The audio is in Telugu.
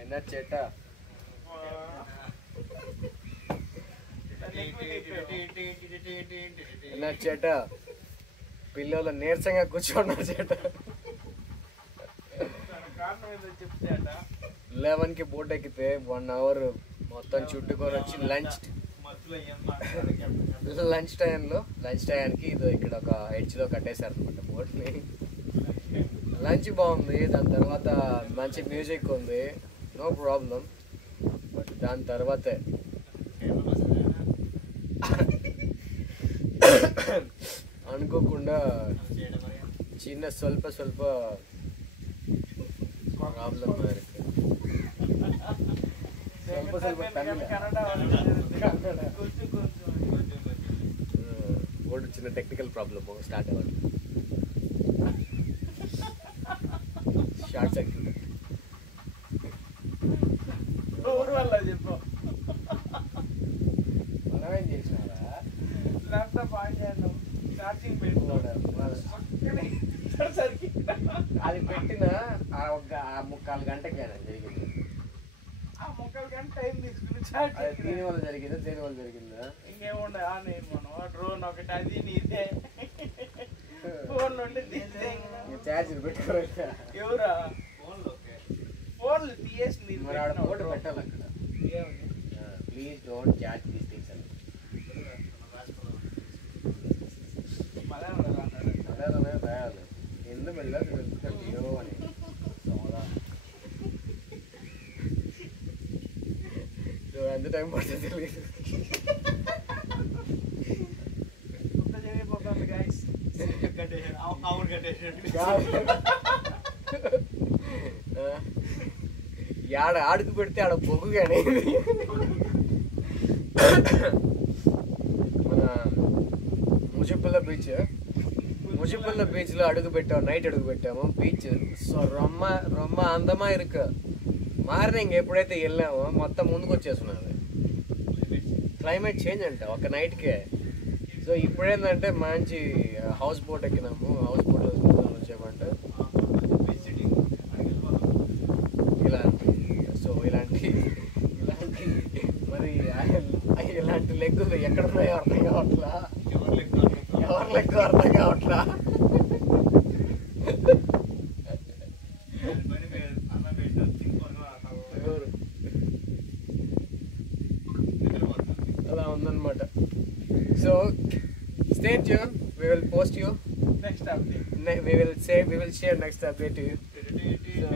ఎన్న చేట ఎన్న చేట పిల్లలు నీరసంగా కూర్చోన్నారు చేట 11కి బోట్ ఎక్కితే 1 అవర్ మొత్తం చుట్టుకొని వచ్చి లంచ్ టైంకి ఇది ఇక్కడ ఒక హెడ్జ్లో కట్టేశారు అనమాట బోట్ని. లంచ్ బాగుంది, దాని తర్వాత మంచి మ్యూజిక్ ఉంది, నో ప్రాబ్లం. బట్ దాని తర్వాతే అనుకోకుండా చిన్న స్వల్ప ప్రాబ్లం చిన్న టెక్నికల్ ప్రాబ్లమ్ స్టార్ట్ అవ్వాలి. షార్ట్ సర్క్యూట్ చెప్పు మనమేం చేసినారా ల్యాప్టాప్ ఆన్ చేయను ఛార్జింగ్ పెట్టుకోవడం అది పెట్టిన ఆ 3/4 గంటకి జరిగింది. ఆ 3/4 గంట టైం తీసుకుని దీని వల్ల జరిగిందా ఇంకేముండే మనం డ్రోన్ ఒకటి అది నీదే ఫోన్ నుండి ఛార్జర్ పెట్టుకోవచ్చు. ఎవరా ఫోన్ తీయేసి మరి ఆడ ఫోటో పెట్టాలి అక్కడ, please don't charge these things అని. మలయాళమే రాయాలి, ఎందుకు వెళ్ళాలి హీరో అని. ఎంత టైం పడుతుంది తెలియదు. ఆడ ఆడుకు పెడితే ఆడ పొగ్గు కానీ మన ముజిపల్ల బీచ్లో అడుగు పెట్టాము, నైట్ అడుగు పెట్టాము. బీచ్ రొమ్మ అందమా ఇరుకు మార్నింగ్ ఎప్పుడైతే వెళ్ళామో మొత్తం ముందుకు వచ్చేస్తున్నది. క్లైమేట్ చేంజ్ అంట ఒక నైట్కే. సో ఇప్పుడేంటంటే మంచి హౌస్ బోట్ ఎక్కినాము, హౌస్ బోట్లో వచ్చామంటే ఇలాంటి లెగ్గులు ఎక్కడున్నాయో అర్థం కావట్లా, ఎవరి లెగ్గు అర్థం కావట్లా. అలా ఉందన్నమాట. So stay tuned, we will post you next update. We will share next update to you. So